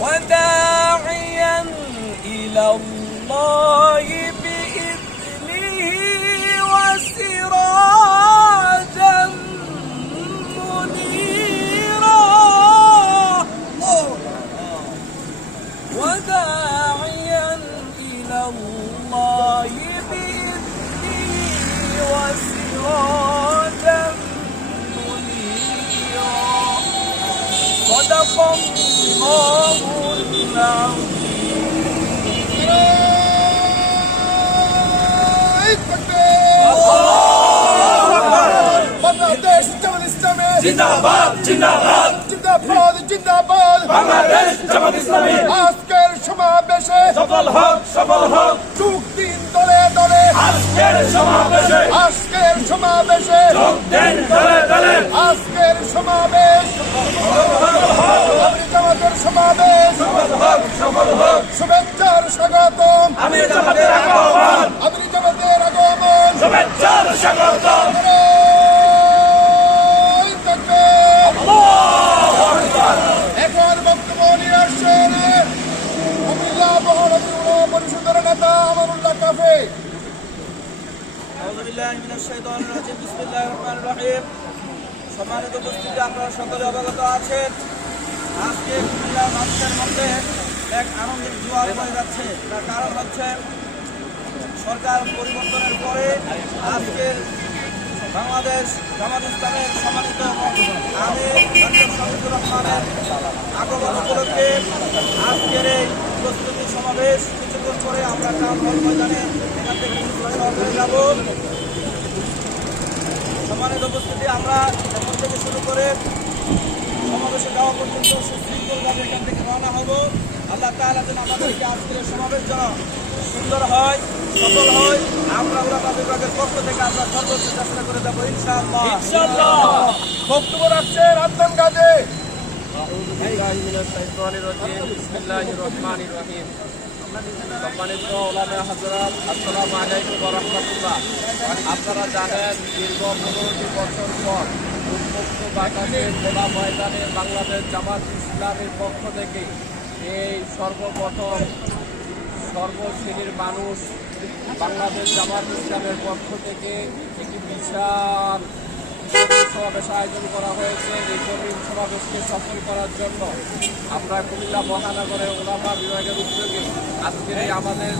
وداعيا إلى الله بإذنه وسراجا منيرا. وداعيا জিন্দাবাদ জিন্দাবাদ। জিন্দাবাদ জিন্দাবাদ। বাংলাদেশ জামাত ইসলামী। আজকের সমাবেশে সফল হোক সফল হোক। যোগ দিন দলে দলে। আজকের সমাবেশে। আজকের সমাবেশে। যোগ দেন দলে দলে। আজকের সমাবেশ। জামাতের সমাবেশ। সফল হোক সফল হোক। শুভেচ্ছার স্বাগতম। আমি জামাতের আহ্বান আমি জামাতের আগমন। শুভেচ্ছার স্বাগত আমানুল্লাহ কাফে أعوذ بالله من الشيطان الرجيم بسم الله الرحمن الرحيم সম্মানিত উপস্থিতি আপনারা সকলে অবগত আছেন আজকে কুমিল্লা মানুষের মধ্যে এক আনন্দের জোয়ার বয়ে যাচ্ছে তার কারণ হচ্ছে সরকার পরিবর্তনের পরে আজকের বাংলাদেশ জামাত ইসলামের সম্মানিত আমি ডক্টর শফিকুর রহমানের আগমন উপলক্ষে আজকের এই প্রস্তুতি সমাবেশ কিছুক্ষণ পরে আমরা টাউন হল ময়দানে এখান থেকে সরকারে যাব সম্মানিত উপস্থিতি আমরা এখন থেকে শুরু করে সমাবেশে যাওয়া পর্যন্ত সুশৃঙ্খলভাবে এখান থেকে রওনা হব আল্লাহ তাআলা যেন আমাদেরকে আজকের এই সমাবেশ যেন সুন্দর হয় সফল হয় আমরা ওরা বিভাগের পক্ষ থেকে আমরা সর্বোচ্চ চেষ্টা করে দেবো ইনশাআল্লাহ ইনশাআল্লাহ বক্তব্য রাখছেন আদনান গাজী أعوذ بالله من الشيطان الرجيم بسم الله الرحمن الرحيم সম্মানিত ওলামা হাজরাত আসসালামু আপনারা জানেন, দীর্ঘ পনেরোটি বছর পর উন্মুক্ত বাতাসে খোলা ময়দানে বাংলাদেশ জামাত ইসলামের পক্ষ থেকে এই সর্বপ্রথম সর্বশ্রেণীর মানুষ বাংলাদেশ জামাত ইসলামের পক্ষ থেকে একটি বিশাল সমাবেশ আয়োজন করা হয়েছে। এই কর্মী সমাবেশকে সফল করার জন্য আমরা কুমিল্লা মহানগরে ওলামা বিভাগের উদ্যোগে আজকের এই আমাদের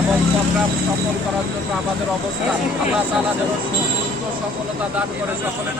এবং সংগ্রাম সফল করার জন্য আমাদের অবস্থান। আল্লাহ তালা যেন সুস্থ সফলতা দান করে সকলে